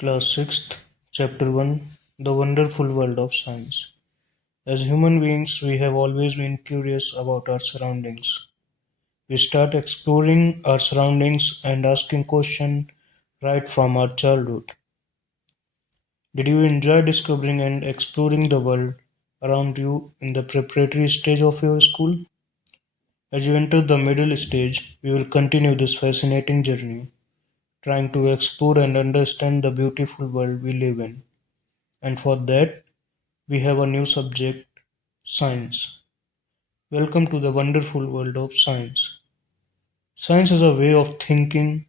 Class 6th, Chapter 1 The Wonderful World of Science. As human beings, we have always been curious about our surroundings. We start exploring our surroundings and asking questions right from our childhood. Did you enjoy discovering and exploring the world around you in the preparatory stage of your school? As you enter the middle stage, we will continue this fascinating journey, trying to explore and understand the beautiful world we live in. And for that, we have a new subject, science. Welcome to the wonderful world of science. Science is a way of thinking,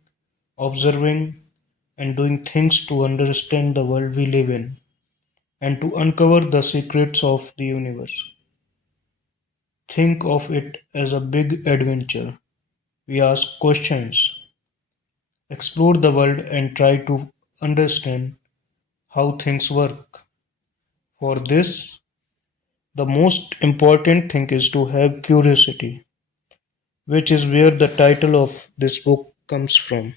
observing, and doing things to understand the world we live in and to uncover the secrets of the universe. Think of it as a big adventure. We ask questions, explore the world, and try to understand how things work. For this, the most important thing is to have curiosity, which is where the title of this book comes from.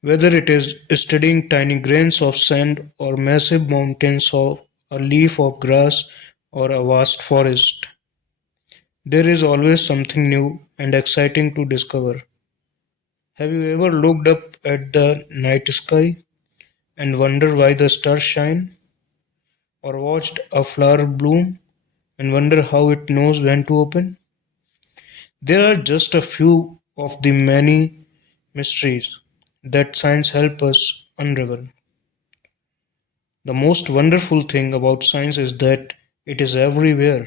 Whether it is studying tiny grains of sand or massive mountains or a leaf of grass or a vast forest, there is always something new and exciting to discover. Have you ever looked up at the night sky and wondered why the stars shine? Or watched a flower bloom and wonder how it knows when to open? There are just a few of the many mysteries that science helps us unravel. The most wonderful thing about science is that it is everywhere,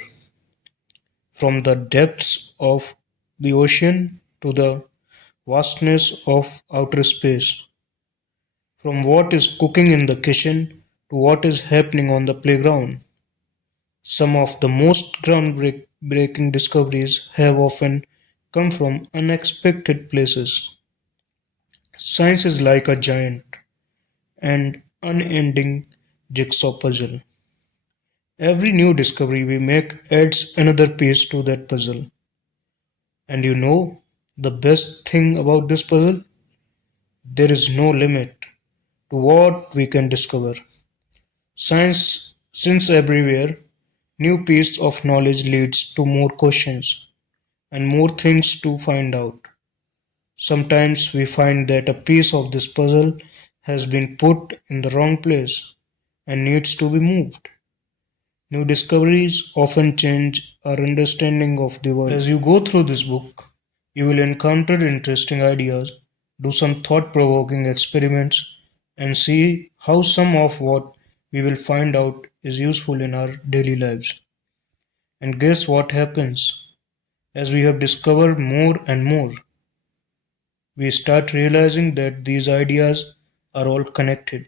from the depths of the ocean to the vastness of outer space, from what is cooking in the kitchen to what is happening on the playground. Some of the most groundbreaking discoveries have often come from unexpected places. Science is like a giant and unending jigsaw puzzle. Every new discovery we make adds another piece to that puzzle. And you know the best thing about this puzzle? There is no limit to what we can discover. Science, since everywhere, new piece of knowledge leads to more questions and more things to find out. Sometimes we find that a piece of this puzzle has been put in the wrong place and needs to be moved. New discoveries often change our understanding of the world. As you go through this book, you will encounter interesting ideas, do some thought provoking experiments, and see how some of what we will find out is useful in our daily lives. And guess what happens? As we have discovered more and more, we start realizing that these ideas are all connected.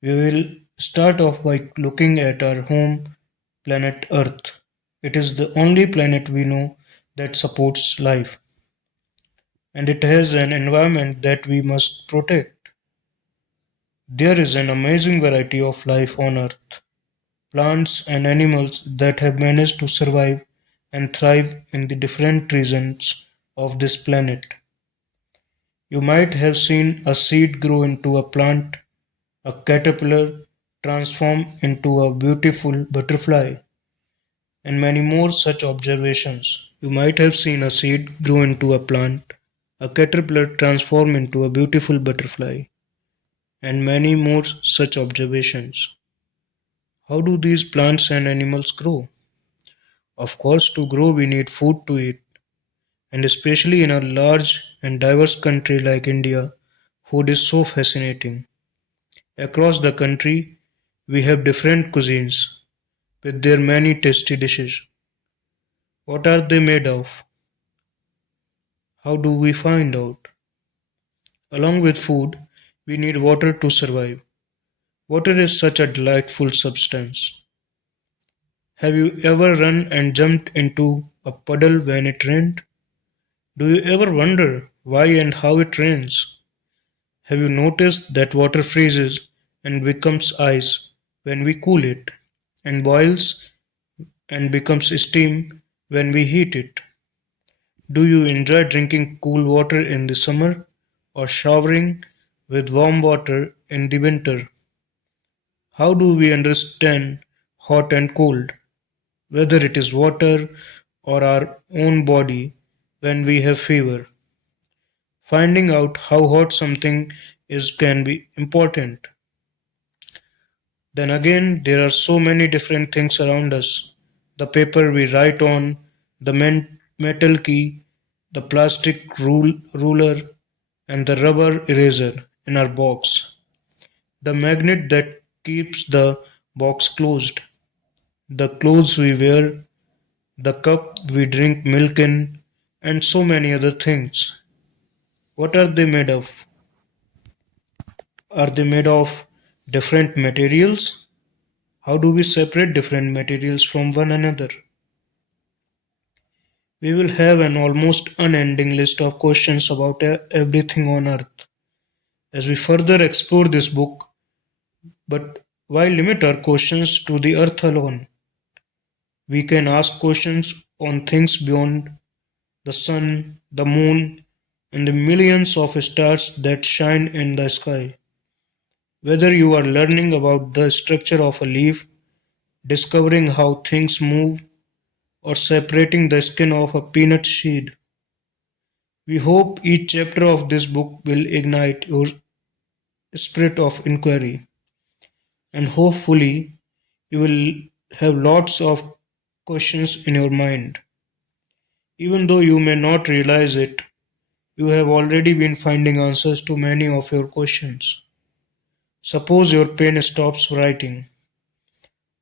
We will start off by looking at our home planet Earth. It is the only planet we know that supports life, and it has an environment that we must protect. There is an amazing variety of life on Earth, plants and animals that have managed to survive and thrive in the different regions of this planet. You might have seen a seed grow into a plant, a caterpillar transform into a beautiful butterfly, and many more such observations. You might have seen a seed grow into a plant, a caterpillar transform into a beautiful butterfly, and many more such observations. How do these plants and animals grow? Of course, to grow, we need food to eat, and especially in a large and diverse country like India, food is so fascinating. Across the country, we have different cuisines with their many tasty dishes. What are they made of? How do we find out? Along with food, we need water to survive. Water is such a delightful substance. Have you ever run and jumped into a puddle when it rained? Do you ever wonder why and how it rains? Have you noticed that water freezes and becomes ice when we cool it, and boils and becomes steam when we heat it? Do you enjoy drinking cool water in the summer or showering with warm water in the winter? How do we understand hot and cold, whether it is water or our own body when we have fever? Finding out how hot something is can be important. Then again, there are so many different things around us: the paper we write on, the metal key, the plastic ruler, and the rubber eraser in our box, the magnet that keeps the box closed, the clothes we wear, the cup we drink milk in, and so many other things. What are they made of? Are they made of different materials? How do we separate different materials from one another? We will have an almost unending list of questions about everything on earth as we further explore this book. But why limit our questions to the earth alone? We can ask questions on things beyond the sun, the moon, and the millions of stars that shine in the sky. Whether you are learning about the structure of a leaf, discovering how things move, or separating the skin of a peanut seed, we hope each chapter of this book will ignite your spirit of inquiry, and hopefully you will have lots of questions in your mind. Even though you may not realize it, you have already been finding answers to many of your questions. Suppose your pen stops writing.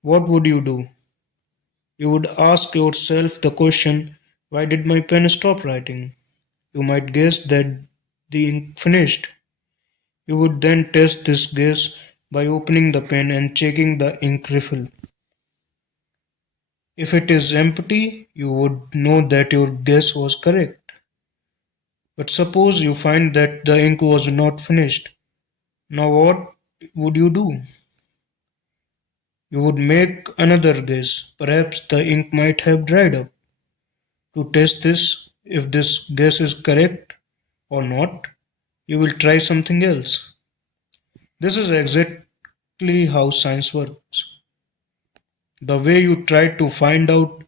What would you do? You would ask yourself the question, why did my pen stop writing? You might guess that the ink finished. You would then test this guess by opening the pen and checking the ink refill. If it is empty, you would know that your guess was correct. But suppose you find that the ink was not finished. Now what would you do? You would make another guess. Perhaps the ink might have dried up. To test this, if this guess is correct or not, you will try something else. This is exactly how science works. The way you try to find out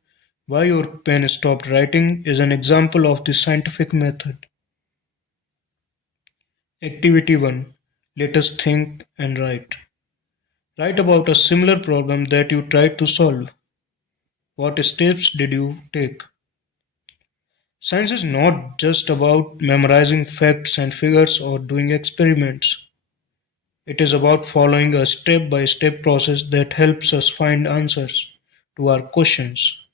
why your pen stopped writing is an example of the scientific method. Activity 1. Let us think and write. Write about a similar problem that you tried to solve. What steps did you take? Science is not just about memorizing facts and figures or doing experiments. It is about following a step by step process that helps us find answers to our questions.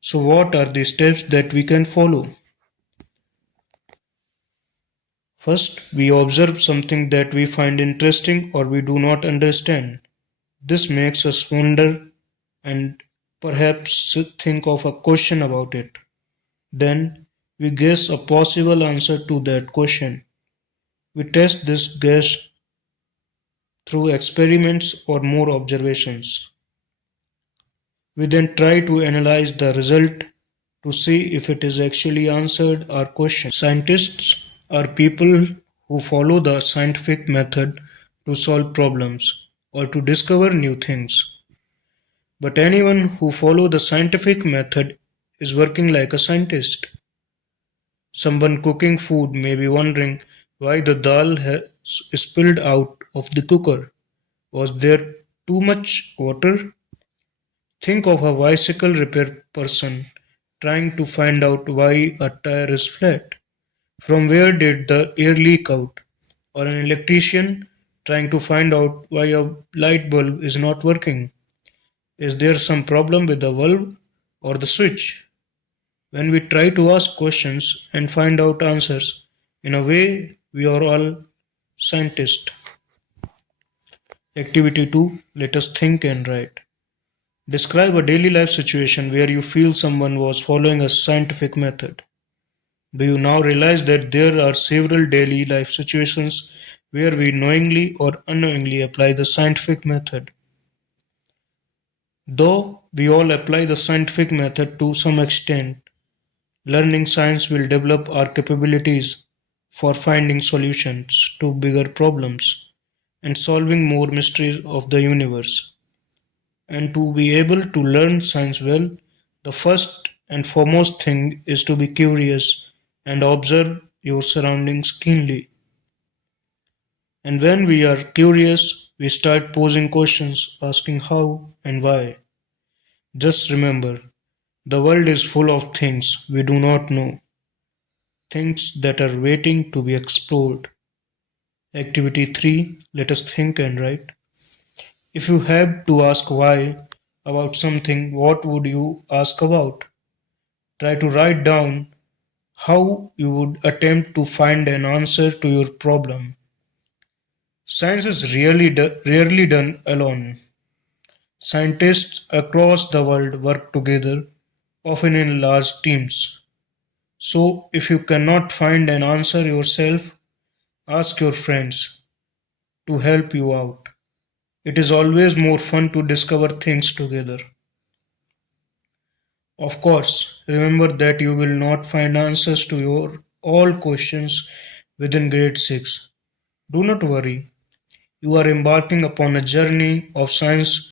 So, what are the steps that we can follow? First, we observe something that we find interesting or we do not understand. This makes us wonder and perhaps think of a question about it. Then, we guess a possible answer to that question. We test this guess through experiments or more observations. We then try to analyze the result to see if it is actually answered our question. Scientists are people who follow the scientific method to solve problems or to discover new things. But anyone who follows the scientific method is working like a scientist. Someone cooking food may be wondering why the dal has spilled out of the cooker. Was there too much water? Think of a bicycle repair person trying to find out why a tire is flat. From where did the air leak out? Or an electrician trying to find out why a light bulb is not working. Is there some problem with the bulb or the switch? When we try to ask questions and find out answers, in a way, we are all scientists. Activity 2. Let us think and write. Describe a daily life situation where you feel someone was following a scientific method. Do you now realize that there are several daily life situations where we knowingly or unknowingly apply the scientific method? Though we all apply the scientific method to some extent, learning science will develop our capabilities for finding solutions to bigger problems and solving more mysteries of the universe. And to be able to learn science well, the first and foremost thing is to be curious and observe your surroundings keenly. And when we are curious, we start posing questions, asking how and why. Just remember, the world is full of things we do not know, things that are waiting to be explored. Activity 3. Let us think and write. If you had to ask why about something, what would you ask about? Try to write down how you would attempt to find an answer to your problem. Science is rarely done alone. Scientists across the world work together, often in large teams. So, if you cannot find an answer yourself, ask your friends to help you out. It is always more fun to discover things together. Of course, remember that you will not find answers to your all questions within grade 6. Do not worry. You are embarking upon a journey of science